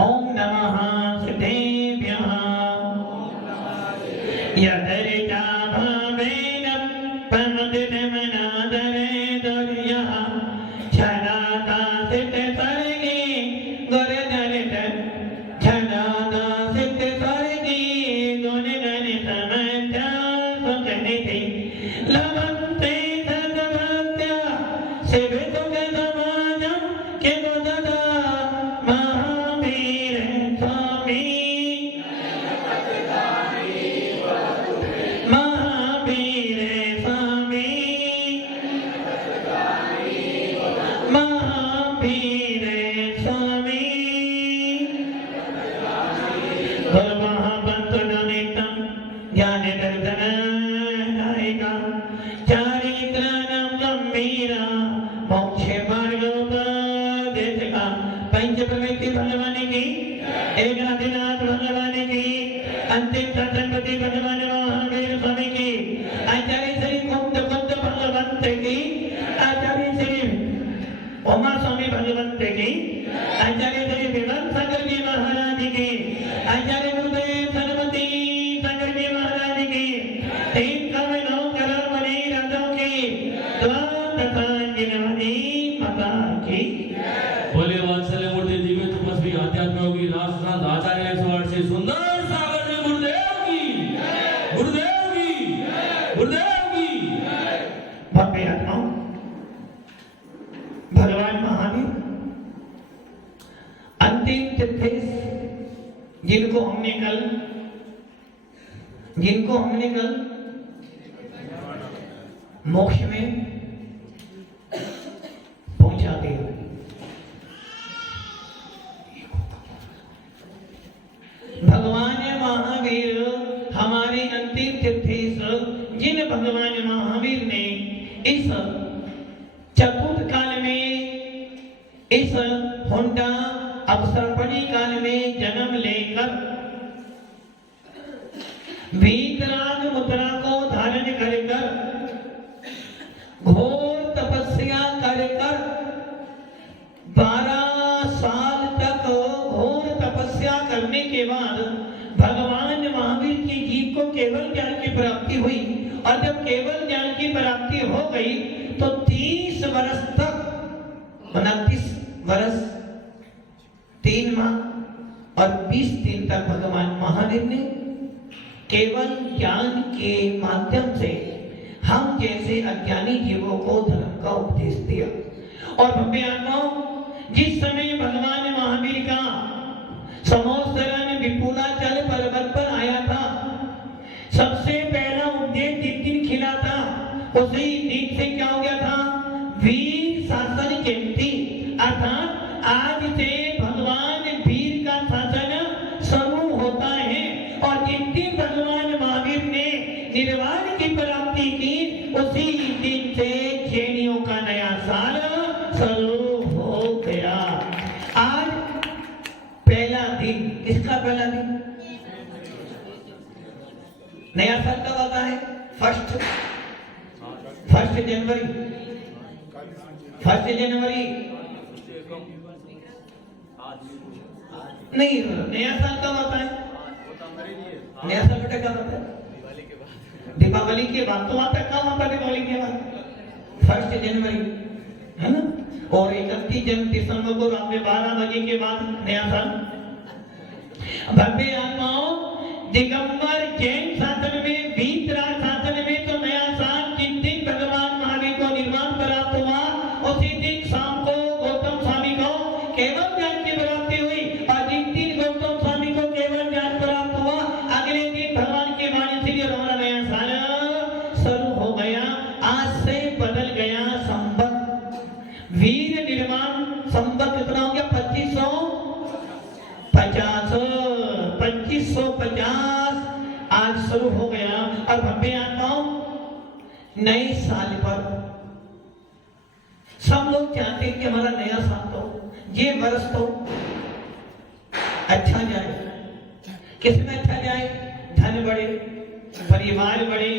ओम नमः सिद्धेभ्यः यदरिता भावेन प्रमदितमनादरे दुर्यः छदाता सिद्ध सर्गे गुरुदरित छदाता सिद्ध सर्गे गुरुदरित समध्या सुजनिति लभन्ते सद्भक्त्या शिवसुख समाजं किमुददा महावीर स्वामी महावीर स्वामी महावीर स्वामी गुरुमहापंतुनितं ज्ञानदर्शनदायिका चारित्राणां गम्भीरा मोक्षमार्गोपदेशिका पंचप्रवृत्ति भगवान की एकनाथनाथ भगवान की अंतिम सत्संगति भगवान महावीर स्वामी की आचार्य श्री कुंद भगवंत की आचार्य श्री उमा स्वामी भगवंत की आचार्य श्री विवन सागर जी महाराज की आचार्य गुरुदेव सरस्वती सागर जी महाराज की तीन कवनों करमणि राजों की द्वादशा जिनवनी माता की बोले वात्सल्य मूर्ति दिव्य तपस्वी आध्यात्म योगी राष्ट्रनाथ आचार्य स्वामी श्री सुंदर सागर जी गुरुदेव की गुरुदेव की गुरुदेव की भव्य आत्माओं भगवान महावीर अंतिम तीर्थेश जिनको हमने कल मोक्ष में पहुंचा दिया। भगवान महावीर हमारे अंतिम तीर्थेश जिन भगवान महावीर ने इस चतुर्थ काल में इस होंडा अवसरपणी काल में जन्म लेकर वीतराग मुद्रा को धारण कर घोर तपस्या कर 12 साल तक घोर तपस्या करने के बाद भगवान महावीर की जीव को केवल ज्ञान की प्राप्ति हुई और जब केवल ज्ञान की प्राप्ति हो गई तो 30 वर्ष तक 29 वर्ष 3 माह और 20 दिन तक भगवान महावीर ने केवल ज्ञान के माध्यम से हम जैसे अज्ञानी जीवों को धर्म का उपदेश दिया। और भव्य आत्माओं जिस समय भगवान महावीर का समोस्तरण विपुलाचल पर्वत पर आया था सबसे पहला उपदेश जिस दिन खिला था उसी दिन से क्या हो गया था वीर शासन जयंती अर्थात आज से भगवान वीर का शासन शुरू होता है। और जिस दिन भगवान महावीर ने निर्वाण की प्राप्ति की उसी दिन से जैनियों का नया साल शुरू हो गया। आज पहला दिन किसका पहला दिन नया साल कब आता है? फर्स्ट जनवरी नहीं, नया साल कब आता है? नया साल बेटा कब आता है? दीपावली के बाद। तो आता कब आता है? दीपावली के बाद 1 जनवरी है ना। और 31 दिसंबर को रात में 12 बजे के बाद नया साल। भव्य आत्माओं दिगंबर जैन शासन में वीतराग शासन में तो नया साल जिस दिन भगवान महावीर को निर्वाण प्राप्त हुआ उसी दिन शाम को गौतम स्वामी को केवल ज्ञान की प्राप्ति हुई। और जिस दिन गौतम स्वामी को केवल ज्ञान प्राप्त हुआ अगले दिन भगवान की वाणी से हमारा नया साल शुरू हो गया। आज से बदल गया संवत। वीर निर्माण संवत कितना हो गया? 2550 आज शुरू हो गया। और भव्य आत्माओं नए साल पर सब लोग चाहते हैं कि हमारा नया साल तो ये वर्ष तो अच्छा जाए। किसमें अच्छा जाए? धन बढ़े, परिवार बढ़े,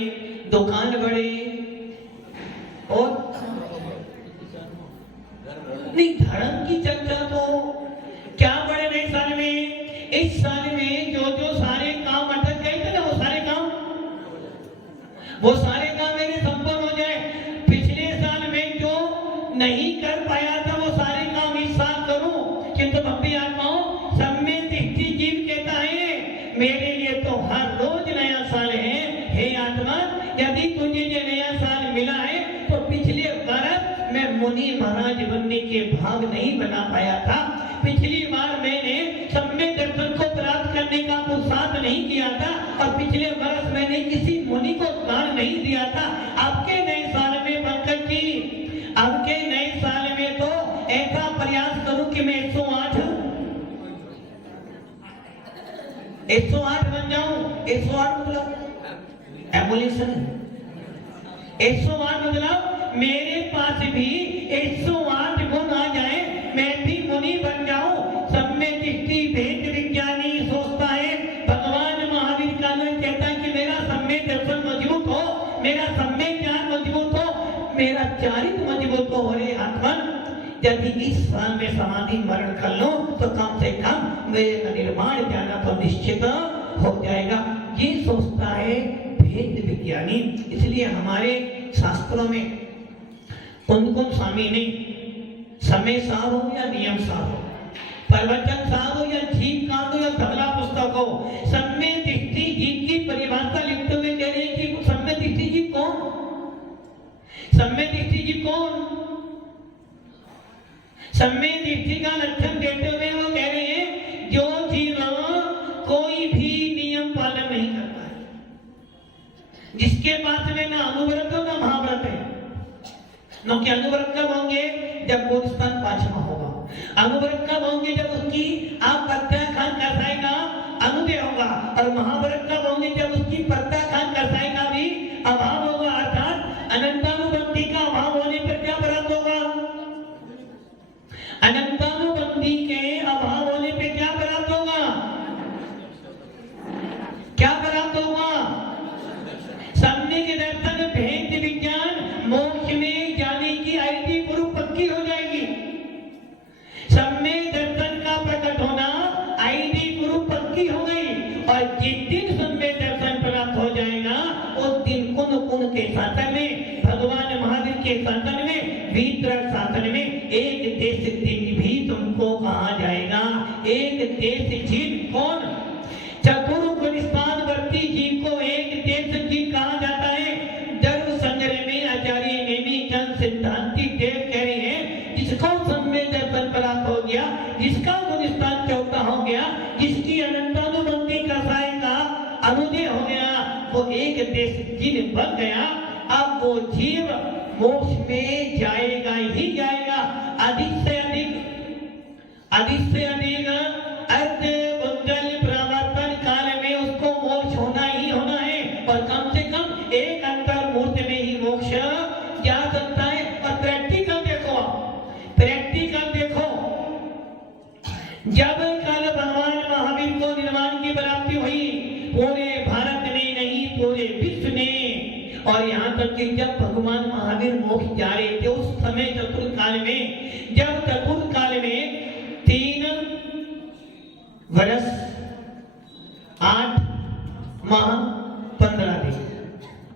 दुकान बढ़े और नहीं, धर्म की चर्चा तो क्या बड़े नए साल में, इस साल में जो जो सारे काम अटक गए थे ना, वो सारे काम मेरे संपन्न हो जाए। पिछले साल में जो नहीं कर पाया था वो सारे काम इस साल करूं। किंतु भक्ति आत्माओं, सब में दृष्टि जीव कहता है मेरे लिए तो हर रोज नया साल है। हे आत्मा, यदि तुझे ये नया साल मिला है तो पिछले वर्ष मैं मुनि महाराज बनने के भाग नहीं बना पाया था। पिछली बार मैंने सम्य दर्शन को प्राप्त करने का पुरुषार्थ नहीं किया था, और पिछले वर्ष मैंने किसी मुनि को दान नहीं दिया था। आपके नए साल में पंकज जी, आपके नए साल में तो ऐसा प्रयास करूं कि मैं 108 बन जाऊं। 108 मतलब एवोल्यूशन, 108 मतलब मेरे पास भी 108 गुण आ जाए, मैं भी मुनि बन जाऊं। सब में दृष्टि भेद विज्ञानी सोचता है। भगवान महावीर का नाम कहता है कि मेरा सम्यक दर्शन मजबूत हो, मेरा सम्यक ज्ञान मजबूत हो, मेरा चारित्र मजबूत हो। अरे आत्मन, यदि इस साल में समाधि मरण कर लो तो कम से कम मेरे निर्माण जाना तो निश्चित हो जाएगा। ये सोचता है भेद विज्ञानी। इसलिए हमारे शास्त्रों में कौन स्वामी ने समय सार हो या नियम सार हो, प्रवचन सार हो या जीव कांड हो या धवला पुस्तक हो, सम्य दृष्टि जीव की परिभाषा लिखते हुए कह रहे हैं कि सम्य दृष्टि जीव कौन, सम्य दृष्टि जीव कौन, सम्य दृष्टि का लक्षण देते हुए वो कह रहे हैं जो जीव कोई भी नियम पालन नहीं करता है, जिसके पास में ना अनुव्रत हो ना महाव्रत है। नो कि अनुव्रत कब होंगे? जब गोरस्तान 5वां होगा। अनुव्रत कब होंगे? जब उसकी आप प्रत्याखान करसाएगा अनुदय होगा। और महाव्रत कब होंगे? जब उसकी प्रत्याखान करसाएगा भी अभाव होगा। अर्थात अनंतानुबंधी का अभाव होने पर क्या प्राप्त होगा? अनंतानुबंधी के अभाव होने पे क्या प्राप्त होगा? क्या प्राप्त होगा? सम्यक दर्शन भेद विज्ञान मोक्ष में जाने की आईटी पूर्व पक्की हो जाएगी। सम्यक दर्शन का प्रकट होना आईटी पूर्व पक्की हो गई। और जिस दिन सम्यक दर्शन प्राप्त हो जाएगा उस दिन कुन के शासन में, भगवान महावीर के शासन में, वितरक शासन में एक देश दिन भी तुमको कहा जाएगा। एक देश जीव कौन? चतुर्गुण स्थानवर्ती जीव को एक देश जीव कहा जाता है। धर्म संग्रह में आचार्य नेमी चंद सिद्धांति देव कह रहे हैं जिसको सम्यक दर्शन प्राप्त हो गया, जिसका गुण स्थान चौथा हो गया, जिसकी अनंतानुबंधी कसाय का अनुदय हो गया, वो एक देश जीव बन गया। अब वो जीव मोक्ष में जाएगा ही जाएगा। अधिक से अधिक अर्थ बुद्धल प्रवर्तन काल में उसको मोक्ष होना ही होना है। और कम से कम एक अंतर मूर्त में ही मोक्ष जा सकता है। और प्रैक्टिकल देखो, प्रैक्टिकल देखो, जब कल भगवान महावीर को निर्वाण की प्राप्ति हुई, पूरे भारत ने नहीं पूरे विश्व ने, और यहाँ तक कि जब भगवान महावीर मोक्ष जा रहे थे उस समय चतुर्काल में, जब चतुर्काल में 3 वर्ष 8 माह 15 दिन,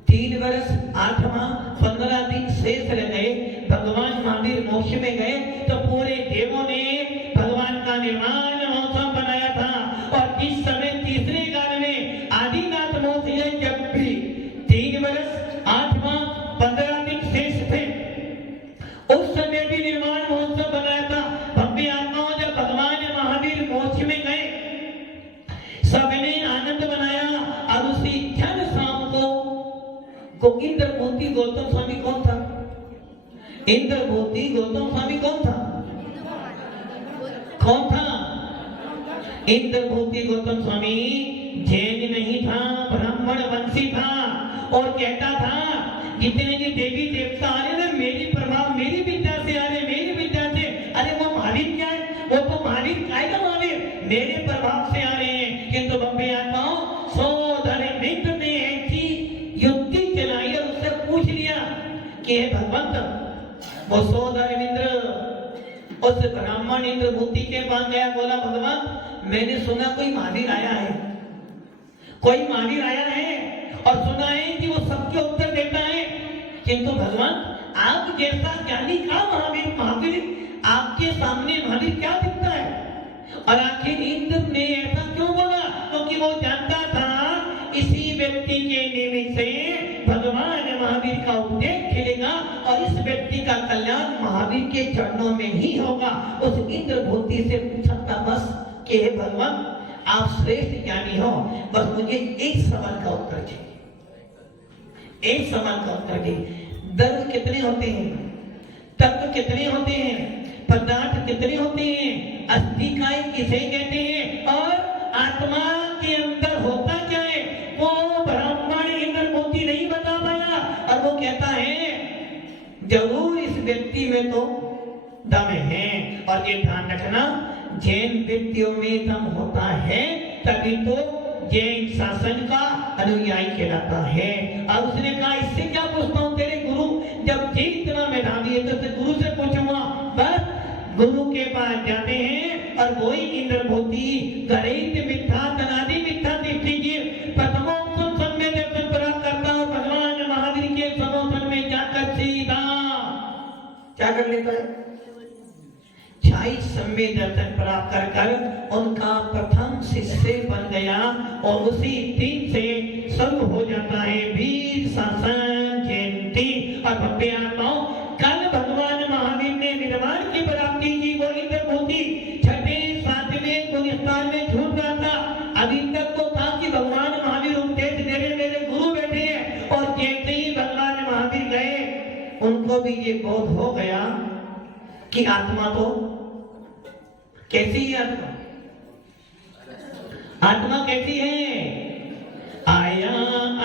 3 वर्ष 8 माह 15 दिन शेष रह गए। भगवान महावीर मोक्ष में गए तो पूरे देवों ने भगवान का निर्माण महोत्सव बनाया था। और इस समय तीसरे काल में आदिनाथ मोक्ष, जब भी 3 वर्ष 8 माह 15 दिन शेष थे उस समय भी निर्माण महोत्सव बनाया था। भव्य आत्माओं, जब भगवान महावीर मोक्ष में गए सबने आनंद बनाया। और उसी क्षण शाम को इंद्रभूति गौतम स्वामी कौन था? इंद्रभूति गौतम स्वामी कौन था? कौन था? इंद्रभूति गौतम स्वामी जैन नहीं था, ब्राह्मण वंशी था। और कहता था जितने ये देवी देवता आ रहे ना, मेरी प्रभाव मेरी विद्या से आ रहे, मेरी विद्या से। अरे वो महावीर क्या है? वो तो महावीर आएगा, महावीर मेरे प्रभाव से आ रहे हैं। किंतु बब्बे आत्माओं, सोधर मित्र ने ऐसी युक्ति चलाई और उससे पूछ लिया कि हे भगवंत, वो सोधर मित्र उस ब्राह्मण इंद्रभूति के पास गया, बोला भगवान मैंने सुना कोई महावीर आया है, कोई महावीर आया है और सुना है कि वो सबके उत्तर देता है, किंतु भगवान आप जैसा ज्ञानी का महावीर आपके सामने महावीर क्या दिखता है। और आखिर इंद्र ने ऐसा क्यों बोला, क्योंकि वो जानता था इसी व्यक्ति के निमित्त से भगवान महावीर का उपदेश खिलेगा और इस व्यक्ति का कल्याण महावीर के चरणों में ही होगा। उस इंद्रभूति से पूछा था बस कि हे भगवान आप श्रेष्ठ ज्ञानी हो, बस मुझे एक सवाल का उत्तर चाहिए, एक सवाल का उत्तर चाहिए। द्रव्य कितने होते हैं, तत्व कितने होते हैं, पदार्थ कितने होते हैं, अस्थिकाय किसे कहते हैं और आत्मा के अंदर होता क्या है, वो ब्राह्मण इंद्रभूति नहीं बता पाया। और वो कहता है जरूर इस व्यक्ति में तो दम है। और ये ध्यान रखना जैन व्यक्तियों में दम होता है तभी तो जैन शासन का अनुयायी कहलाता है। और उसने कहा इससे क्या पूछता हूँ तेरे गुरु, जब जी इतना मेधावी है तो गुरु से पूछूंगा। बस गुरु के पास जाते हैं और वही इंद्रभूति गणित मिथ्या तनादि मिथ्या दृष्टि की प्रथमोत्तम सन में दर्शन प्राप्त करता हूँ। भगवान महावीर के समोसन में जाकर सीधा क्या कर लेता है, 26 समय दर्शन प्राप्त कर उनका प्रथम शिष्य बन गया और उसी दिन से शुरू हो जाता है वीर शासन जयंती। और भव्य आत्माओं कल भगवान महावीर ने निर्वाण की प्राप्ति की, वो इंद्रभूति छठे सातवें गुणस्थान में झूठ रहा था। अभी तक तो था कि भगवान महावीर उपदेश दे रहे, मेरे गुरु बैठे हैं, और जैसे ही भगवान महावीर गए उनको भी ये बोध हो गया कि आत्मा तो कैसी है, आत्मा कैसी है, आया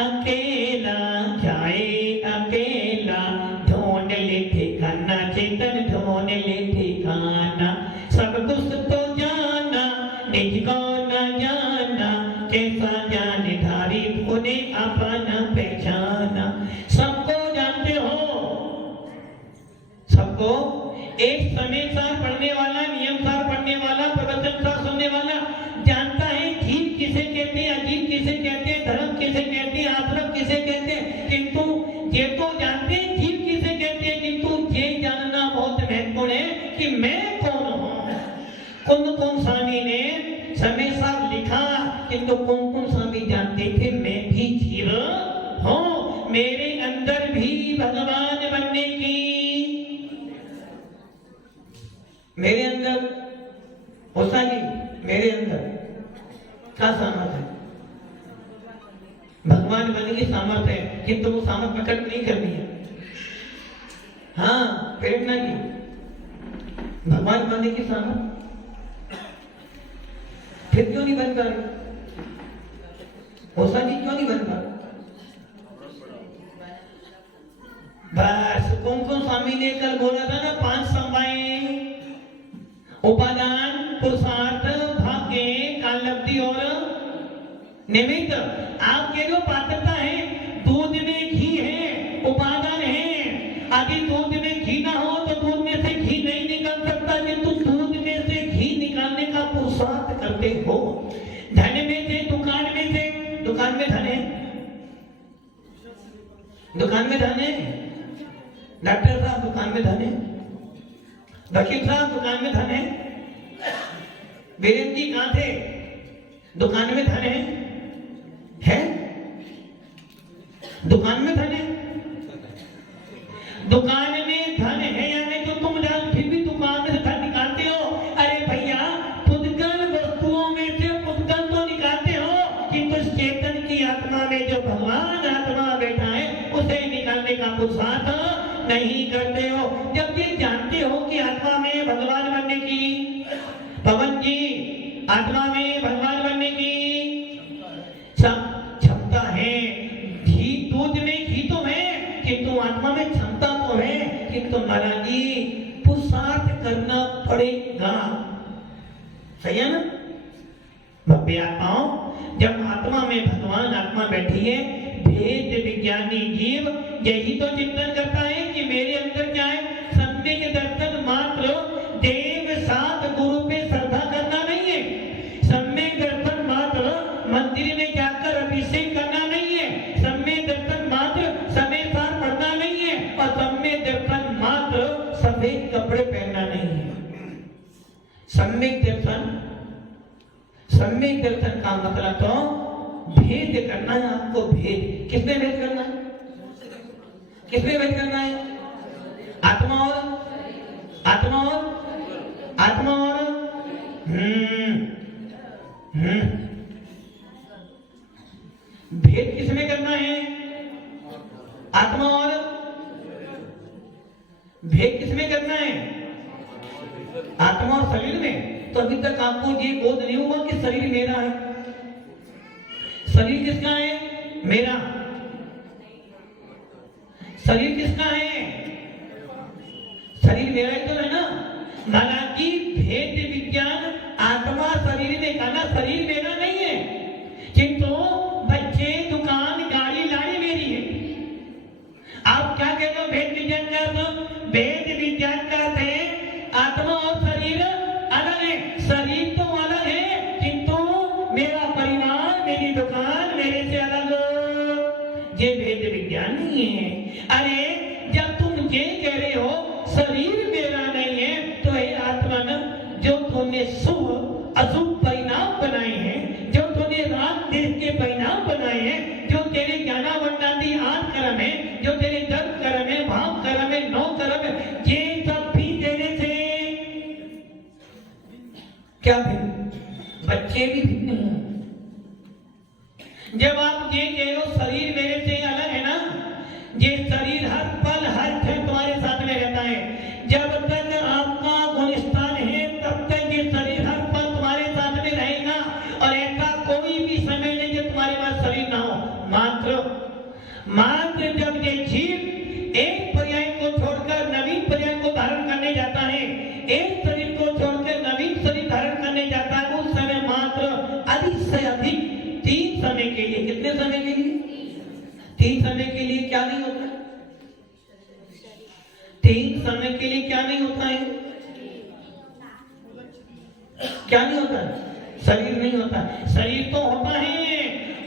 अकेला जाए अकेला, ढूंढ ले ठिकाना चेतन ढूंढ ले ठिकाना, सब कुछ तो जाना निज को न जाना, कैसा जाने धारी उन्हें अपना पहचाना। सबको जानते हो, सबको एक समय सार पढ़ने वाला, नियम सार पढ़ने वाला, प्रवचन सार सुनने वाला जानता है जीव किसे कहते हैं, अजीब किसे कहते हैं, धर्म किसे कहते हैं, आश्रम किसे कहते हैं। किंतु ये तो जानते हैं जीव किसे कहते हैं, किंतु ये जानना बहुत महत्वपूर्ण है कि मैं कौन हूँ। कुन स्वामी ने समय सार लिखा, किंतु कुन स्वामी जानते थे मैं भी जीव हूँ, मेरे अंदर भी भगवान बनने की, मेरे अंदर होता जी, मेरे अंदर क्या सामर्थ्य है, भगवान बनने की सामर्थ्य है, किंतु वो सामर्थ्य प्रकट नहीं करनी है। हाँ प्रेरणा की भगवान बनने की सामर्थ्य फिर क्यों नहीं बन पा रही, होता जी क्यों नहीं बन पा रही। बस कौन स्वामी ने कल बोला था ना 5 संवाएं, उपादान, पुरुषार्थ, भाग्य, कालब्धि और निमित्त। आपके जो पात्रता है, दूध में घी है, उपादान है। यदि दूध में घी ना हो तो दूध में से घी नहीं निकल सकता, किंतु दूध में से घी निकालने का पुरुषार्थ करते हो। धन में से, दुकान में से, दुकान में धन है, दुकान में धन है, डॉक्टर साहब दुकान में धन है, वकील साहब दुकान में धन है, वीरेंद्र जी कहां थे, दुकान में धन है, दुकान में धन है, दुकान में धन है या नहीं तो तुम जान फिर भी दुकान में धन निकालते हो। अरे भैया पुद्गल वस्तुओं में से पुद्गल तो निकालते हो, किंतु चेतन की आत्मा में जो भगवान आत्मा बैठा है उसे निकालने का पुरुषार्थ नहीं करते हो। जब ये जानते हो कि आत्मा में भगवान बनने की, पवन जी आत्मा में भगवान बनने की क्षमता है, घी दूध में घी तो है किंतु आत्मा में क्षमता तो है, किंतु महाराज जी पुरुषार्थ करना पड़ेगा। सही है ना भव्य आत्माओं, जब आत्मा में भगवान आत्मा बैठी है, भेद विज्ञानी जीव यही तो चिंतन करता है कि मेरे अंदर क्या है, सम्यक दर्शन मात्र देव सम्यक दर्शन, सम्यक दर्शन का मतलब तो भेद करना है आपको। भेद किसमें भेद करना है? किसमें भेद करना है? आत्मा और आत्मा और आत्मा और भेद किसमें करना है? आत्मा और भेद किसमें करना है? आत्मा और शरीर में। तो अभी तक आपको ये बोध नहीं हुआ कि शरीर मेरा है। शरीर किसका है? मेरा। शरीर किसका है? शरीर मेरा ही तो है ना। हालांकि भेद विज्ञान आत्मा शरीर में का ना, शरीर मेरा नहीं है, किंतु बच्चे, दुकान, गाड़ी, लाड़ी मेरी है। आप क्या कह रहे हो? भेद विज्ञान का अर्थ? भेद विज्ञान का अर्थ है आत्मा और शरीर अलग है। शरीर तो अलग है, किंतु मेरा परिवार, मेरी दुकान मेरे से अलग। ये भेद विज्ञान नहीं है। अरे जब तुम ये कह रहे हो शरीर मेरा नहीं है, तो हे आत्मन, जो तुमने शुभ अशुभ परिणाम बनाए हैं, जो तुमने राग देश के परिणाम बनाए हैं, जो तेरे ज्ञानावंडादि 8 कर्म है, जो तेरे 10 कर्म है, भाव कर्म है, 9 कर्म है, ये सब भी तेरे से क्या भिन्न? बच्चे भी भिन्न हैं। जब आप ये कह रहे हो शरीर मेरे से अलग है ना, ये शरीर हर पल हर क्षण तुम्हारे साथ में रहता है। जब तक आपका गुणस्थान है तब तक ये शरीर हर पल तुम्हारे साथ में रहेगा, और ऐसा कोई भी समय नहीं जब तुम्हारे पास शरीर ना हो। मात्र जब ये जीव एक पर्याय को छोड़कर नवीन पर्याय को धारण करने जाता है, एक शरीर को छोड़कर नवीन शरीर धारण करने जाता है, उस समय मात्र अधिक से अधिक 3 समय के लिए, कितने समय के लिए? 3 समय के लिए क्या नहीं होता? 3 समय के लिए क्या नहीं होता है? क्या नहीं होता है? शरीर नहीं होता। शरीर तो होता है,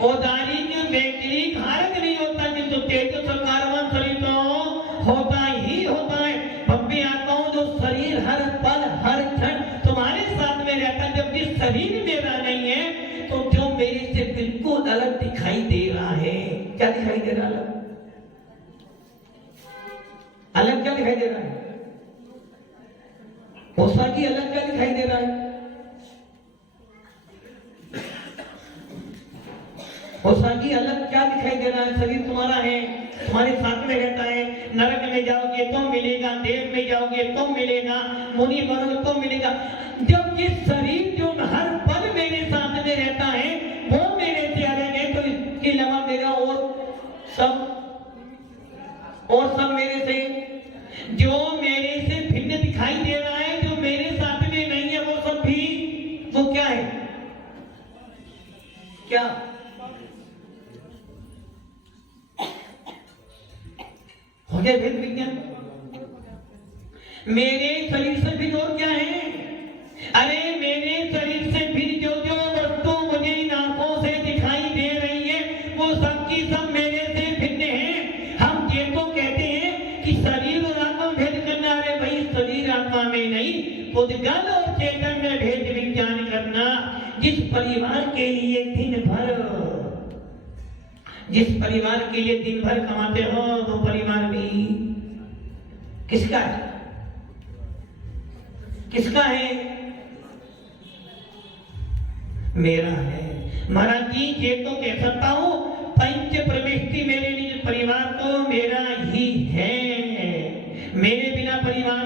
औदारिक वैक्तिक हारक नहीं होता, किंतु तेज सरकारवान शरीर तो होता ही होता है। भव्य आत्माओं, जो शरीर हर पल हर क्षण तुम्हारे साथ में रहता है। जब जिस शरीर मेरा नहीं है, तो जो मेरे से बिल्कुल अलग दिखाई दे रहा है, क्या दिखाई दे रहा है? अलग क्या दिखाई दे रहा है? होसा की अलग क्या दिखाई दे रहा है? होसा की अलग क्या दिखाई दे रहा है? शरीर तुम्हारा है, तुम्हारे साथ में रहता है। नरक में जाओगे तो मिलेगा, देव में जाओगे तो मिलेगा, मुनि बनोगे तो मिलेगा। जब ये शरीर जो हर पल मेरे साथ में रहता है वो मेरे से अलग है, तो इसके अलावा मेरा और सब मेरे से, जो मेरे से भिन्न दिखाई दे रहा है, जो मेरे साथ में नहीं है, वो सब भी वो क्या है? क्या हो गया भेद विज्ञान? मेरे शरीर से भिन्न और क्या है? अरे मेरे शरीर से भिन्न जो जो वस्तु मुझे इन आंखों से दिखाई दे रही है, वो सब की सब मेरे से भिन्न है। हम ये तो कहते हैं कि शरीर और आत्मा भेद करना। अरे भाई, शरीर आत्मा में नहीं, उद्गल और चेतन में भेद विज्ञान करना। जिस परिवार के लिए दिन भर कमाते हो, वो परिवार भी किसका है? किसका है? मेरा है। महाराज जी, ये तो कह सकता हूं, पंच प्रविष्टि मेरे लिए परिवार तो मेरा ही है। मेरे बिना परिवार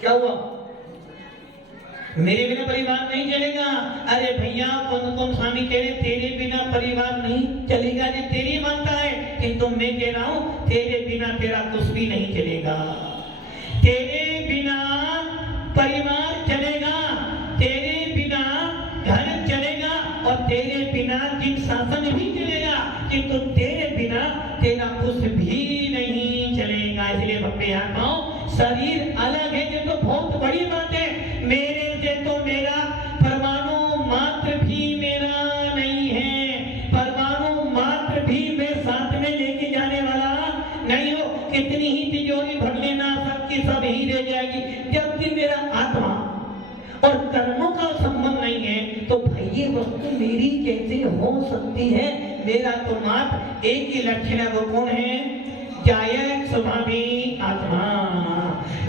क्या हुआ? मेरे बिना परिवार नहीं चलेगा। अरे भैया, कौन स्वामी कह रहे तेरे बिना परिवार नहीं चलेगा, ये तेरी मानता है, किंतु मैं कह रहा हूं तेरे बिना तेरा कुछ भी नहीं चलेगा। तेरे बिना परिवार चलेगा, तेरे बिना घर चलेगा, और तेरे बिना जिन शासन भी चलेगा, किंतु तेरे बिना तेरा कुछ भी नहीं चलेगा। इसलिए भक्ति आत्माओं, शरीर अलग है, ये तो बहुत बड़ी बात है। मेरे से तो मेरा परमाणु मात्र भी मेरा नहीं है। परमाणु मात्र भी मैं साथ में लेके जाने वाला नहीं हो, कितनी ही तिजोरी भर लेना, सबकी सब ही रह जाएगी। जबकि मेरा आत्मा और कर्मों का संबंध नहीं है, तो भाई ये वस्तु मेरी कैसे हो सकती है? मेरा तो मात्र एक ही लक्षण है, वो कौन है? जायक स्वभावी आत्मा।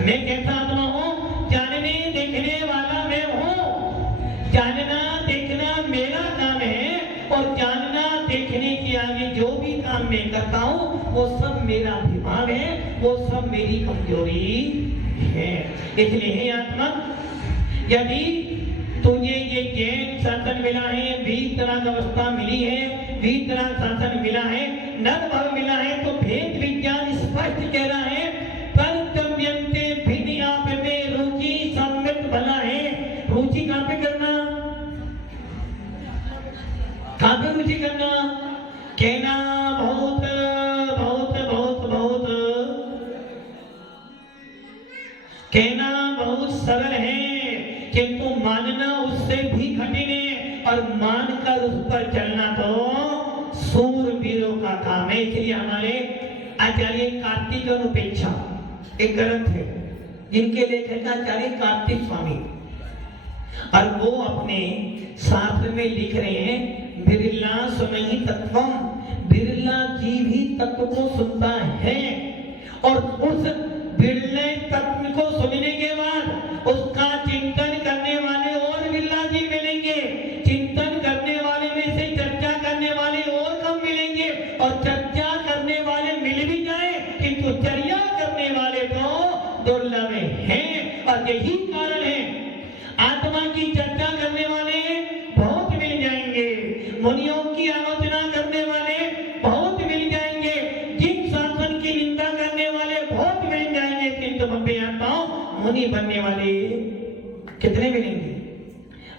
मैं कैसा आत्मा हूँ? जानने देखने वाला मैं हूँ। जानना देखना मेरा काम है, और जानना देखने के आगे जो भी काम मैं करता हूँ वो सब मेरा अभिमान है, वो सब मेरी कमजोरी है। इसलिए हे आत्मा, यदि तुझे ये ज्ञान शासन मिला है, 20 तरह की अवस्था मिली है, 20 तरह शासन मिला है, नर भाव मिला है, तो भेद विज्ञान स्पष्ट कह रहा है, परतम्यन्ते भिन्न आप में रुचि सम्मित बना है। रुचि कहाँ पे करना? कहाँ पे रुचि करना? कहना बहुत बहुत बहुत बहुत, कहना बहुत सरल है, किंतु मानना उससे भी कठिन है, और मानकर उस पर चलना तो सूरवीरों का काम है। इसलिए हमारे आचार्य कार्तिक अनुपेक्षा एक ग्रंथ है, जिनके लेखक आचार्य कार्तिक स्वामी, और वो अपने शास्त्र में लिख रहे हैं, बिरला सुनहि तत्वम, बिरला जीव ही तत्व को सुनता है, और उस बिरले तत्व को सुनने के बाद उसका चिंतन करने वाले और बिरला जी मिलेंगे। चिंतन करने वाले में से चर्चा करने वाले और कम मिलेंगे, और चर्चा करने वाले मिल भी जाए किंतु चर्या करने वाले तो दुर्लभ हैं। और यही कारण है, आत्मा की चर्चा करने वाले बहुत मिल जाएंगे, मुनियों की आलोचना करने वाले बहुत मिल जाएंगे, जिन शासन की निंदा करने वाले बहुत मिल जाएंगे, किंतु मुनि बनने वाले कितने मिलेंगे?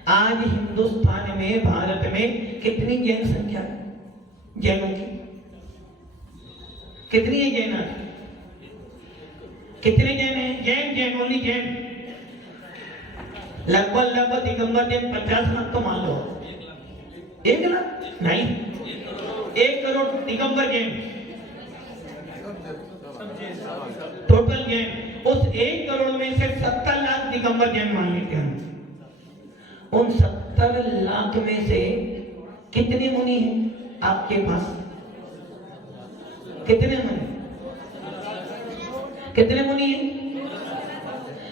आज हिंदुस्तान में, भारत में कितनी जैन संख्या है? जैनों की कितनी है? जैन कितने जैन हैं? जैन ओनली जैन लगभग दिगंबर जैन 50 लाख तो मान लो। 1 लाख नहीं, 1 करोड़ दिगंबर जैन टोटल जैन। उस 1 करोड़ में से 70 लाख दिगंबर जैन मान लेते हैं। उन 70 लाख में से कितने मुनि हैं आपके पास? कितने मुनि? कितने मुनि हैं?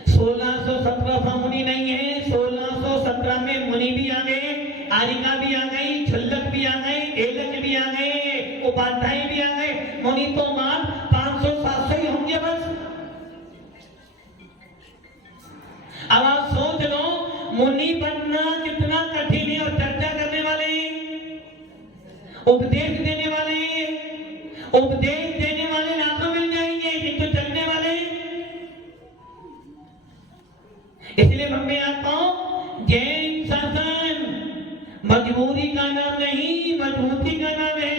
1617 मुनि नहीं है, 1617 में मुनि भी आ गए, आरिका भी आ गई, छल्लक भी आ गए, एलक भी आ गए, उपाध्याय भी आ गए। मुनि तो मात्र 500-700 ही होंगे बस। अब आप सोच लो मुनि बनना कितना कठिन है, और चर्चा करने वाले, उपदेश देने वाले, उपदेश देने वाले लाखों मिल जाएंगे, किंतु चलने वाले। इसलिए मैं आता हूं, जैन शासन मजबूरी का नाम नहीं, मजबूती का नाम है।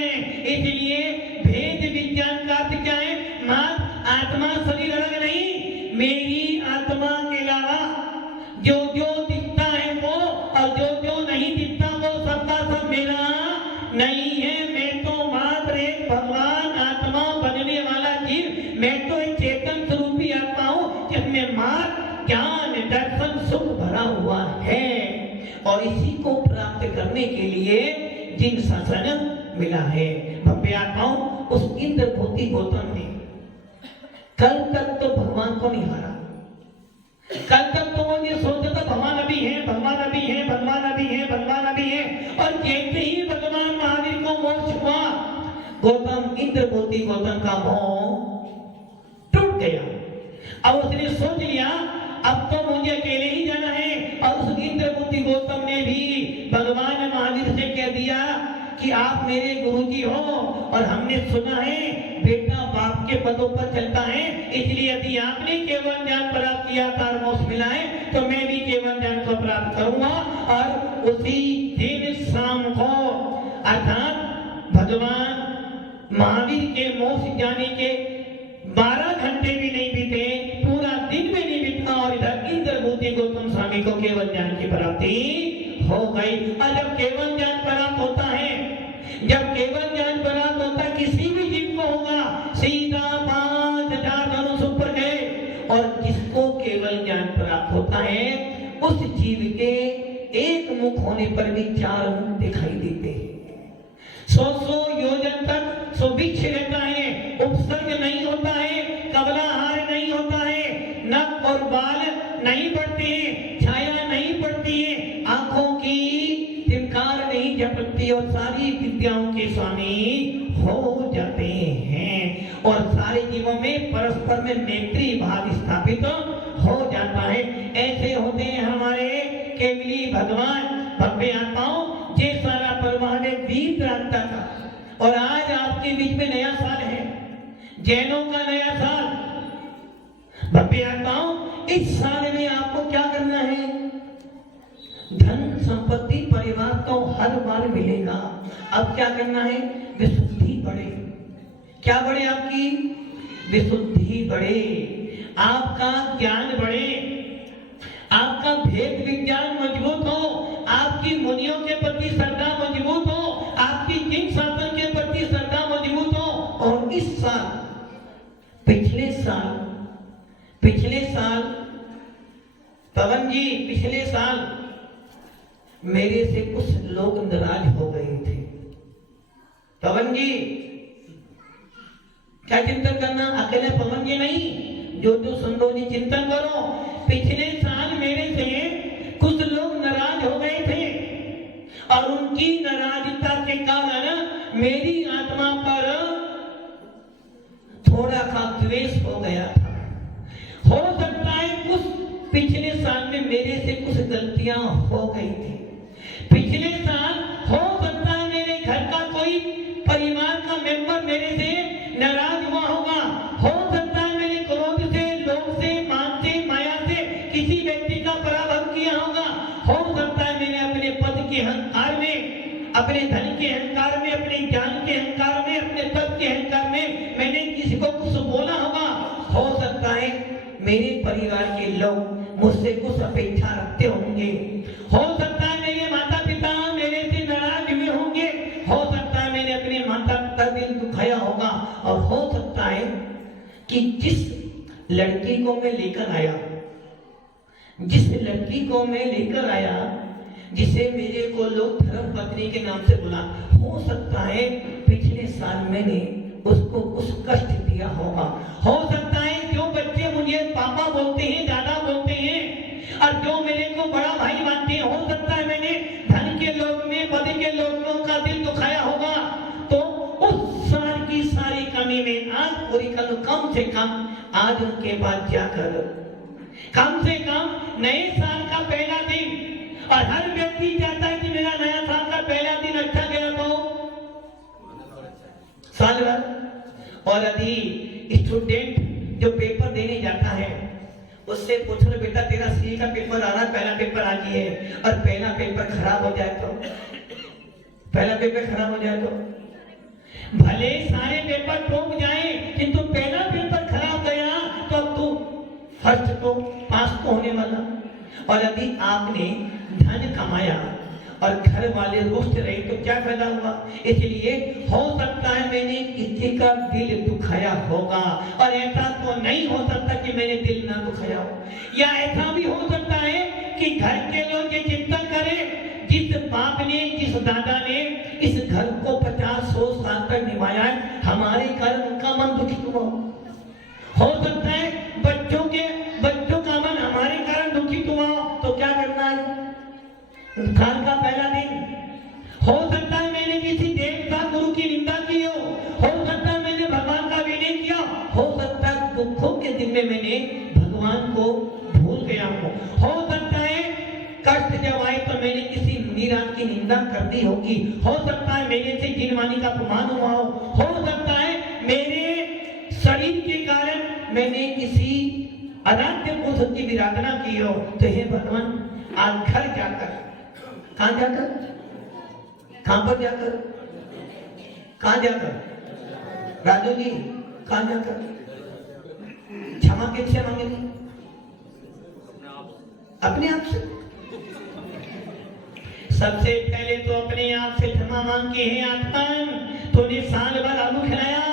इसलिए भेद विज्ञान का अर्थ क्या है? मात्र आत्मा शरीर अलग नहीं, मेरी आत्मा के अलावा जो जो दिखता है वो, और जो जो नहीं दिखता वो सबका सब मेरा नहीं है। मैं तो मात्र एक भगवान आत्मा बनने वाला जीव, मैं तो एक चेतन स्वरूपी आत्मा हूं, जिसमें मात्र ज्ञान दर्शन सुख भरा हुआ है। और इसी को प्राप्त करने के लिए जिन शासन मिला है, भव्य आत्माओं, उस इंद्रभूति गौतम ने कल तक तो भगवान को नहीं हारा। कल तक तो वो ये सोचता था भगवान अभी है, भगवान अभी है, भगवान अभी है, भगवान अभी है, और जैसे ही भगवान महावीर को मोक्ष हुआ, गौतम इंद्रभूति गौतम का मोह टूट गया। अब उसने सोच लिया अब तो मुझे अकेले ही जाना है, और उस इंद्रभूति गौतम ने भी भगवान महावीर से कह दिया कि आप मेरे गुरुजी हो, और हमने सुना है बेटा बाप के पदों पर चलता है, इसलिए यदि आपने केवल ज्ञान प्राप्त किया था, मोक्ष मिला है, तो मैं भी केवल ज्ञान को प्राप्त करूंगा। और उसी दिन शाम को, अर्थात भगवान महावीर के मोक्ष जाने के 12 घंटे भी नहीं बीते, पूरा दिन भी नहीं बीता, और इधर इंद्रभूति गौतम स्वामी को केवल ज्ञान की प्राप्ति हो गई। और जब केवल ज्ञान प्राप्त होता है, जब केवल ज्ञान प्राप्त होता है, किसी भी जीव को होगा, सीधा होने पर भी 4 मुख दिखाई देते हैं। 100 योजन तक सुभिक्ष रहता है, उपसर्ग नहीं होता है, कबलाहार नहीं होता है, नख और बाल नहीं बढ़ते हैं, छाया नहीं पड़ती है, आंखों की तिमकार नहीं झपकती और सारी विद्याओं के स्वामी हो जाते हैं और सारे जीवों में परस्पर में मैत्री भाव स्थापित हो जाता है। ऐसे होते हैं हमारे केवली भगवान भव्य आत्माओं जे सारा परवाह ने बीत रात का। और आज आपके बीच में नया साल है, जैनों का नया साल। भव्य आत्माओं, इस साल में आपको क्या करना है? धन संपत्ति परिवार तो हर बार मिलेगा। अब क्या करना है? विशुद्धि बढ़े। क्या बढ़े? आपकी विशुद्धि बढ़े, आपका ज्ञान बढ़े, आपका भेद विज्ञान मजबूत हो, आपकी मुनियों के प्रति श्रद्धा मजबूत हो, आपकी किंग शासन के प्रति श्रद्धा मजबूत हो। और इस साल, पिछले साल पवन जी, पिछले साल मेरे से कुछ लोग नाराज हो गए थे। पवन जी, क्या चिंतन करना? अकेले पवन जी नहीं, जो सुंदर जी चिंतन करो। पिछले साल मेरे से कुछ लोग नाराज हो गए थे और उनकी नाराजता के कारण मेरी आत्मा पर थोड़ा सा द्वेष हो गया था। हो सकता है कुछ पिछले साल में मेरे से कुछ गलतियां हो गई थी। पिछले साल हो सकता है मेरे घर का कोई परिवार का मेंबर मेरे से नाराज हुआ होगा। हो सकता है मेरे क्रोध से, लोभ से, मान से, माया से किसी व्यक्ति का पराभव किया होगा। हो सकता है मैंने अपने पद के अहंकार में, अपने धन के अहंकार में, अपने ज्ञान के अहंकार में, अपने तप के अहंकार में मैंने किसी को कुछ बोला होगा। हो सकता है मेरे परिवार के लोग मुझसे कुछ अपेक्षा रखते होंगे। हो सकता है मेरे माता पिता मेरे से नाराज हुए होंगे। हो सकता है मैंने अपने माता का दिल दुखाया होगा। और हो सकता है कि जिस लड़की को मैं लेकर आया, जिसे मेरे को लोग धर्म पत्नी के नाम से बुला, हो सकता है पिछले साल मैंने उसको कुछ कष्ट दिया होगा। हो सकता है जो बच्चे मुझे पापा बोलते हैं, दादा बोलते हैं और जो मेरे को बड़ा भाई मानते हैं, हो सकता है मैंने धन के लोग में, पद के लोगों का दिल दुखाया होगा। तो उस साल की सारी कमी में आज पूरी कर लो। कम से कम आज उनके पास जाकर, कम से कम नए साल का पहला दिन, और हर व्यक्ति चाहता है कि मेरा नया साल का पहला दिन अच्छा गया तो साल भर। और यदि स्टूडेंट जो पेपर देने जाता है उससे पूछ लो, बेटा तेरा सी का पेपर आ रहा है, पहला पेपर आज ही है, और पहला पेपर खराब हो जाए तो, पहला पेपर खराब हो जाए तो, भले सारे पेपर टूट जाए किंतु पहला पेपर खराब गया तो अब तो फर्स्ट तो पास तो होने वाला। और यदि आपने धन कमाया और घर वाले रुष्ट रहे तो क्या फायदा हुआ? इसलिए हो सकता है मैंने किसी का दिल दुखाया होगा, और ऐसा तो नहीं हो सकता कि मैंने दिल ना दुखाया हो। या ऐसा भी हो सकता है कि घर के लोग ये चिंतन करें, जिस बाप ने, जिस दादा ने इस घर को 50-100 साल तक निभाया है, हमारे कारण उनका मन दुखित हुआ। हो सकता है बच्चों का मन हमारे कारण दुखित हुआ। तो क्या करना है? साल का पहला दिन, हो सकता है मैंने किसी देवता गुरु की निंदा की हो सकता है मैंने भगवान का विनय किया, हो सकता है दुखों के दिन में मैंने भगवान को भूल गया हो सकता है कष्ट जब आए तो मैंने किसी मुनिराज की निंदा कर दी होगी। हो सकता है मेरे से जिनवानी का अपमान हुआ हो सकता है मेरे शरीर के कारण मैंने किसी अनाद्य पुरुष की विराधना की हो। तो हे भगवान, आज घर जाकर, कहां पर जाकर, राजू जी, कहां जाकर क्षमा किससे मांगेगी? अपने आप से। सबसे पहले तो अपने आप से क्षमा मांग के, हे आत्मन, तूने साल भर आलू खिलाया,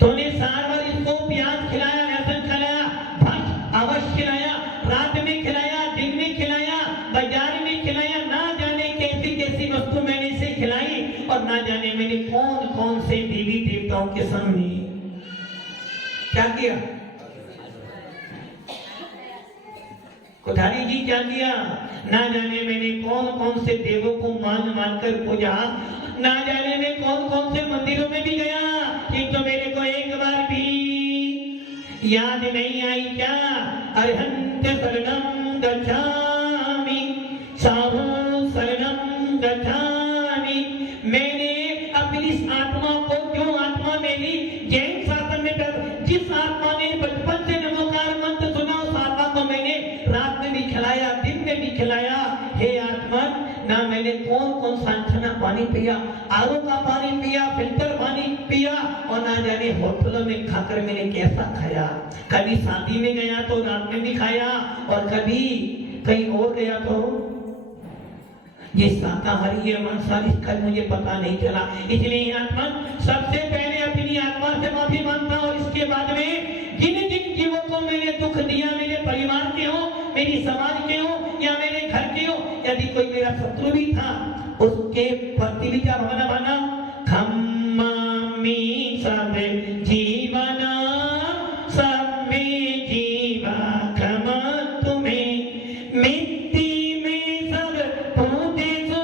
तूने साल भर इसको प्याज खिलाया, लहसुन खिलाया, भक्त अवश्य खिलाया, रात में खिलाया, दिन में खिलाया, बाजार में खिलाया, ना देवताओं के सामने क्या किया? कोठारी जी क्या किया? ना जाने मैंने कौन कौन से देवों को मान मान कर पूजा, ना जाने मैं कौन कौन से मंदिरों में भी गया, किंतु मेरे को एक बार भी याद नहीं आई क्या? अरहंत शरणं गच्छामि, साधु शरणं गच्छामि। मैंने अपनी इस आत्मा को, जो आत्मा मेरी जैन शासन में जिस आत्मा ने बचपन से नमोकार मंत्र सुना, उस आत्मा को मैंने रात में भी खिलाया, दिन में भी खिलाया। हे आत्मा, ना मैंने कौन कौन सा छना पानी पिया, आरओ का पानी पिया, फिल्टर पानी पिया, और ना जाने होटलों में खाकर मैंने कैसा खाया। कभी शादी में गया तो रात में भी खाया, और कभी कहीं और गया तो ये शाकाहारी है मांसाहारी, इसका मुझे पता नहीं चला। इसलिए आत्मा, सबसे पहले अपनी आत्मा से माफी मांगता, और इसके बाद में जिन जिन जीवों को मैंने दुख दिया, मेरे परिवार के हो, मेरी समाज के हो, या मेरे घर के हो, यदि कोई मेरा शत्रु भी था, उसके प्रति भी क्या भावना बना? खम्मामि सब जीवना, सब में जीवा क्षमा तुम्हें, मिट्टी में सब पूते सो,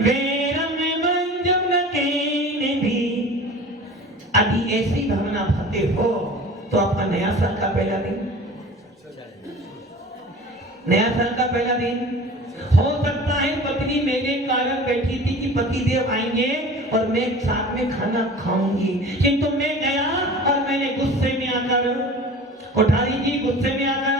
वेरम मंजम न केने भी। अभी ऐसी भावना भाते हो तो आपका नया साल का पहला दिन, नया साल का पहला दिन हो सकता है पत्नी मेरे कारण बैठी थी कि पति देव आएंगे और मैं साथ में खाना खाऊंगी, किंतु मैं गया और मैंने गुस्से में आकर, कोठारी जी गुस्से में आकर,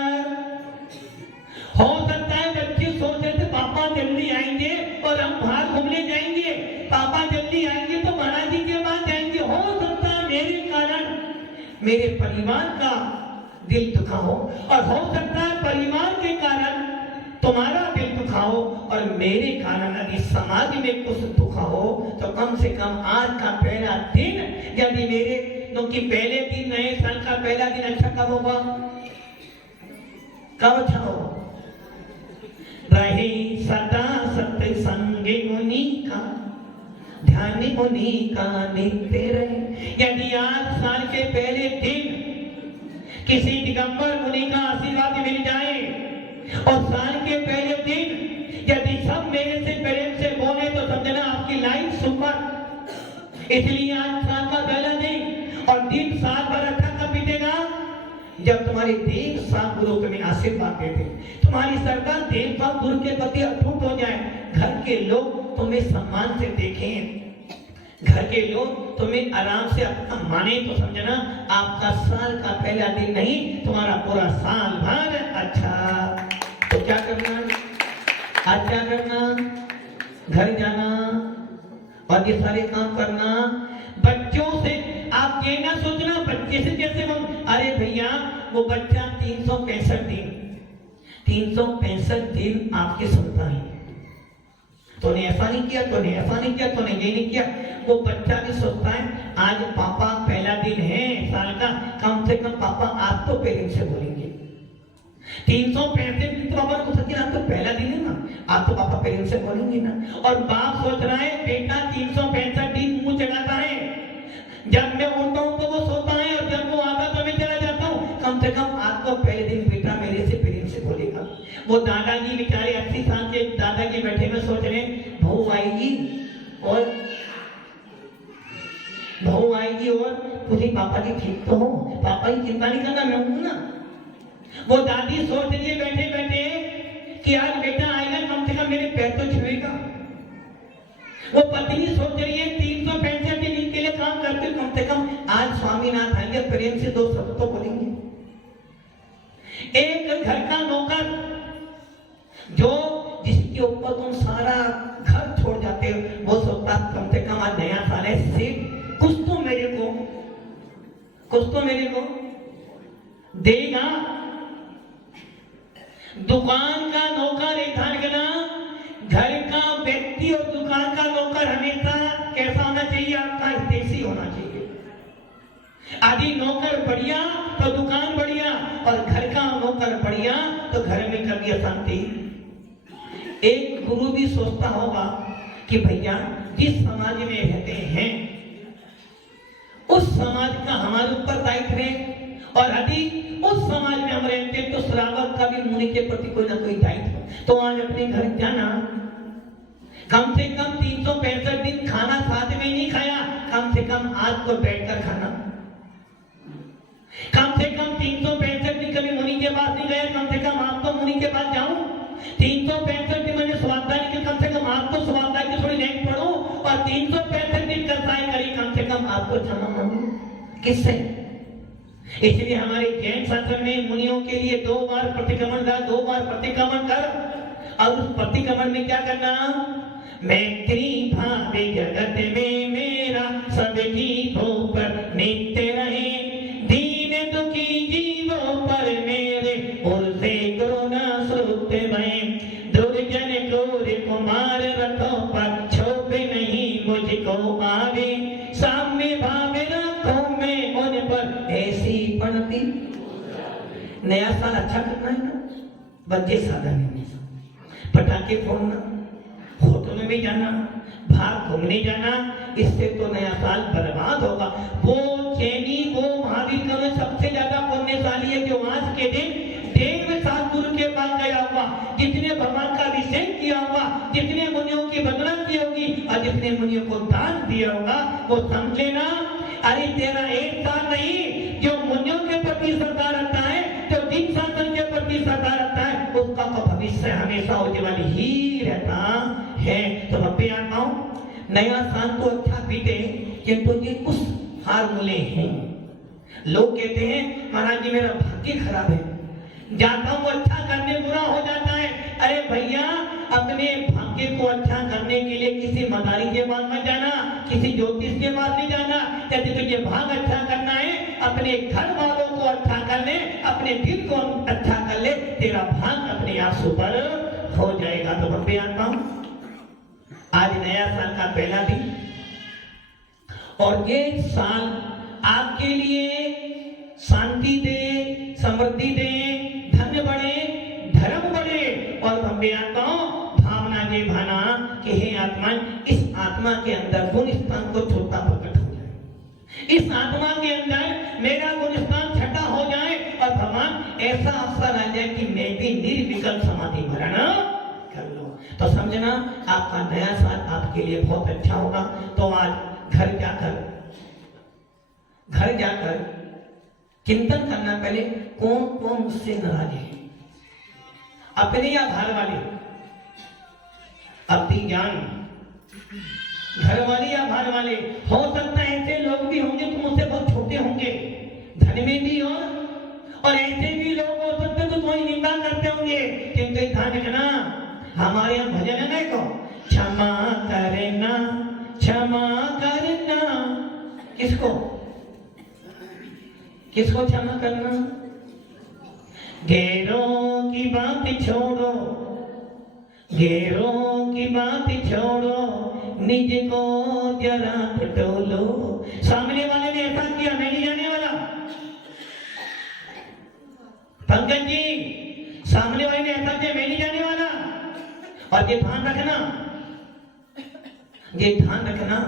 हो सकता है बच्चे सोच रहे थे पापा जल्दी आएंगे और हम बाहर घूमने जाएंगे, पापा जल्दी आएंगे तो महाराज जी के पास जाएंगे। हो सकता है मेरे कारण मेरे परिवार का दिल दुखा हो, और हो सकता है परिवार के कारण तुम्हारा दिल दुखा हो, और मेरे कारण यदि समाज में कुछ दुखा हो, तो कम से कम आज का पहला दिन, यदि मेरे क्योंकि पहले दिन नए साल का पहला दिन अच्छा कब होगा? कब अच्छा होगा? रहे सदा सत्संगे मुनि का, ध्यान मुनि का नित्य रहे। यदि आज साल के पहले दिन किसी दिगंबर मुनि का आशीर्वाद मिल जाए, और साल के पहले दिन यदि सब मेरे से प्रेम से बोले, तो समझना आपकी लाइफ सुपर। इसलिए आज साल का पहला दिन, और दिन साल भर अच्छा कब बीतेगा? जब तुम्हारे देव साथ गुरु तुम्हें आशीर्वाद देते, तुम्हारी श्रद्धा देव साथ गुरु के प्रति अटूट हो जाए, घर के लोग तुम्हें सम्मान से देखें, घर के लोग तुम्हें आराम से अपना माने, तो समझना आपका साल का पहला दिन नहीं, तुम्हारा पूरा साल भर अच्छा। तो क्या करना? आज क्या करना? घर जाना और ये सारे काम करना। बच्चों से आप ये ना सोचना बच्चे से जैसे हम, अरे भैया वो बच्चा 365 दिन आपकी सुनता है, तूने ऐसा नहीं किया, तूने ऐसा नहीं किया, तूने ये नहीं किया। वो बच्चा भी सोचता है आज पापा पहला दिन है साल का, कम से कम पापा आज तो पेरेंट्स से बोलेंगे। 365 दिन तो पापा को सच्ची, आज तो पहला दिन है ना, आज तो पापा पेरेंट्स से बोलेंगे ना। और बाप सोच रहा है बेटा 365 दिन मुंह चढ़ाता है, जब मैं उठता हूँ तो वो सोता है, और जब वो आता तो मैं चला जाता हूँ। कम से कम आज तो पहले दिन बेटा मेरे से पेरेंट्स से बोलेगा। वो दादाजी बेचारे 80 साल के दादाजी बैठे में सोच रहे बहू आएगी और पूछे पापा जी ठीक तो हो, पापा की चिंता नहीं करना, मैं हूं ना। वो दादी सोच रही है बैठे बैठे कि आज बेटा आएगा, कम से कम मेरे पैर तो छुएगा। वो पत्नी सोच रही है 365 दिन इनके लिए काम करते, कम से कम आज स्वामीनाथ आएंगे, प्रेम से 2 शब्द तो बोलेंगे। एक घर का नौकर जो जिसके ऊपर तुम सारा घर छोड़ जाते हो, वो सोचता कम से कम आज नया साल है, सिर्फ कुछ तो मेरे को देगा। दुकान का नौकर एक धनगना, घर का व्यक्ति और दुकान का नौकर हमेशा कैसा होना चाहिए? आपका हितैषी होना चाहिए। आदि नौकर बढ़िया तो दुकान बढ़िया, और घर का नौकर बढ़िया तो घर में कभी अशांति। एक गुरु भी सोचता होगा कि भैया जिस समाज में रहते हैं उस समाज का हमारे ऊपर दायित्व है, और यदि उस समाज में हम रहते हैं तो श्रावक का भी मुनि के प्रति कोई ना कोई दायित्व। तो आज अपने घर जाना, कम से कम 365 दिन खाना साथ में नहीं खाया, कम से कम आज तो बैठकर खाना। कम से कम 365 दिन कभी मुनि के पास नहीं गया, कम से कम आप तो मुनि के पास जाऊं। 365 दिन मैंने स्वाध्याय की, कम से कम आप तो स्वाध्याय की थोड़ी लाइन पढ़ो, और 365 दिन कसाई करी, कम से कम आपको क्षमा मांगो। किससे? इसलिए हमारे जैन शास्त्र में मुनियों के लिए 2 बार प्रतिक्रमण था, 2 बार प्रतिक्रमण कर। और उस प्रतिक्रमण में क्या करना? मैत्री भावे जगत में मेरा, सबकी भूपर नित्य रहे, दीन दुखी जीवों पर मेरे, उनसे करुणा श्रुत में, दुर्जन क्रूर कुमार रथों पर, क्षोभ नहीं मुझको आवे, साम्य भाव रखूं मैं उन पर, ऐसी पणती। नया साल अच्छा करना है ना, बच्चे साधन नहीं, पटाखे फोड़ना, होटल में जाना, बाहर घूमने जाना, इससे तो नया साल बर्बाद होगा। वो चैनी, वो महावीर का में सबसे ज्यादा पुण्यशाली है जो आज के दिन 1.5 साल गुरु के पास गया हुआ, जितने भगवान का अभिषेक किया हुआ, जितने मुनियों की वंदना की होगी, और जितने मुनियों को दान दिया होगा, वो समझ लेना। अरे तेरा 1 साल नहीं, जो मुनियों के प्रति श्रद्धा रखता है, जो दिन शासन के प्रति श्रद्धा रखता है, उसका तो भविष्य हमेशा उज्जवल ही रहता है। तो भक्ति आत्माओं, नया साल तो अच्छा बीते, किंतु ये कुछ फार्मूले हैं। लोग कहते हैं महाराज जी मेरा भाग्य खराब है, जाता हूँ अच्छा करने बुरा हो जाता है। अरे भैया, अपने भाग्य को अच्छा करने के लिए किसी मदारी के पास मत जाना, किसी ज्योतिष के पास नहीं जाना। यदि तुझे भाग्य अच्छा करना है, अपने घर वालों को अच्छा कर ले, अपने दिल को अच्छा कर ले, तेरा भाग्य अपने आप सुपर हो जाएगा। तो भक्ति आत्माओं, आज नया साल का पहला दिन, और ये साल आपके लिए शांति दे, समृद्धि दे, धन बढ़े, धर्म बढ़े, और भव्य आत्माओं भावना के भाना कि हे आत्मा, इस आत्मा के अंदर गुण स्थान को छोटा प्रकट हो जाए, इस आत्मा के अंदर मेरा गुण स्थान छठा हो जाए, और भगवान ऐसा अवसर आ जाए कि मैं भी निर्विकल्प समाधि मरण कर लूं। तो समझना, आपका नया साल आपके लिए बहुत अच्छा होगा। तो आज घर जाकर चिंतन करना, पहले कौन कौन मुझसे नाराज है, अपने या बाहर वाले, अपनी जान, घर वाले या बाहर वाले। हो सकता है ऐसे लोग भी होंगे तो मुझसे बहुत छोटे होंगे, धन में भी हो, और ऐसे भी लोग हो सकते तो कोई निंदा करते होंगे, किंतु ध्यान रखना, हमारे यहाँ भजन है ना, को क्षमा करना, क्षमा करना। किसको क्षमा करना? गैरों की बात छोड़ो, गैरों की बात छोड़ो, निज को जरा टटोलो। सामने वाले ने ऐसा किया, मैं नहीं जाने वाला। पंकज जी, सामने वाले ने ऐसा किया, मैं नहीं जाने वाला। और ये ध्यान रखना,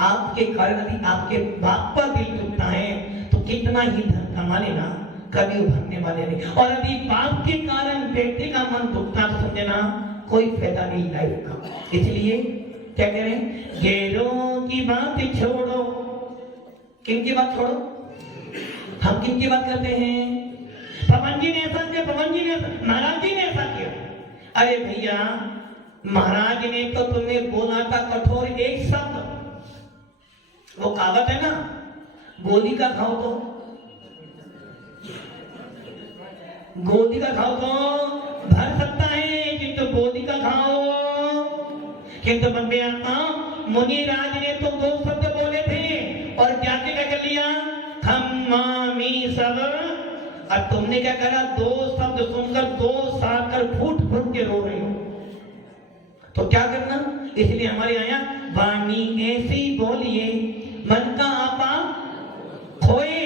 आपके कारण यदि आपके बाप का दिल टूटता है तो कितना ही धन कमा लेना, कभी उभरने वाले नहीं। और यदि बाप के कारण बेटे का मन टूटता तो समझना कोई फायदा नहीं लाइफ का। इसलिए क्या कह रहे हैं? गैरों की बात छोड़ो। किनकी बात छोड़ो? हम किनकी बात करते हैं? पवन जी ने ऐसा किया, पवन जी ने, महाराज जी ने ऐसा किया। अरे भैया, महाराज ने तो तुमने बोला था कठोर एक शब्द, वो कहावत है ना, गोदी का खाओ तो भर सकता है, किंतु गोदी का खाओ। किंतु बंबे आत्मा मुनि राज ने तो 2 शब्द बोले थे, और जाके क्या कर लिया? खम्मामी सब। और तुमने क्या करा? 2 शब्द सुनकर 2 साकर फूट फूट के रो रहे हो। तो क्या करना? इसलिए हमारे यहाँ वाणी ऐसी बोलिए मन का आपा खोए।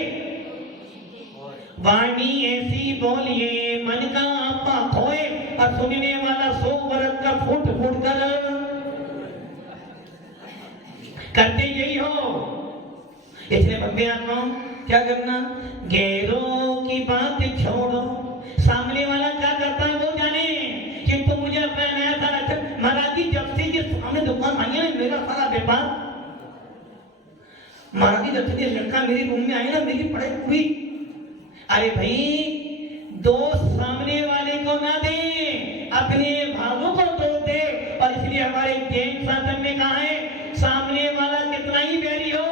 वाणी ऐसी बोलिए मन का आपा खोए, और सुनने वाला 100 वर्ष का फूट फूट कर करते यही हो। इसलिए भव्य आत्माओं क्या करना, गैरों की बात छोड़ो। सामने वाला क्या करता है वो जाने, किंतु मुझे अपना नया सारा महाराज जी जब से ये सामने दुकान आई है मेरा सारा व्यापार, महाराज जी जब से ये लड़का मेरे रूम में आए ना मेरी पढ़ाई पूरी। अरे भाई दोस्त सामने वाले को ना दे, अपने भावों को दोष दे। और इसलिए हमारे जैन शासन में कहा है, सामने वाला कितना ही बैरी हो,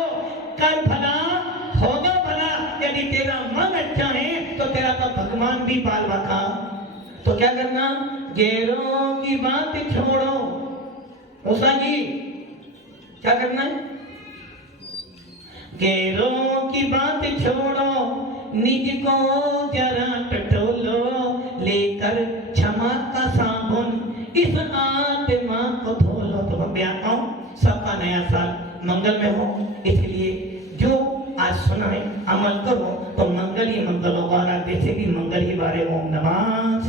कर भला होगा भला। यदि तेरा मन अच्छा है तो तेरा तो भगवान भी बाल बाका। तो क्या करना, गैरों की बात छोड़ो। उषा जी क्या करना है, गैरों की बात छोड़ो, निज को जरा टटोलो, लेकर क्षमा का साबुन इस आत्मा को धोलो। तो भव्यात्माओं सबका नया साल मंगल में हो, इसलिए जो आज सुना है अमल करो तो मंगल ही मंगल होगा। जैसे कि मंगल ही बारे ओम नमः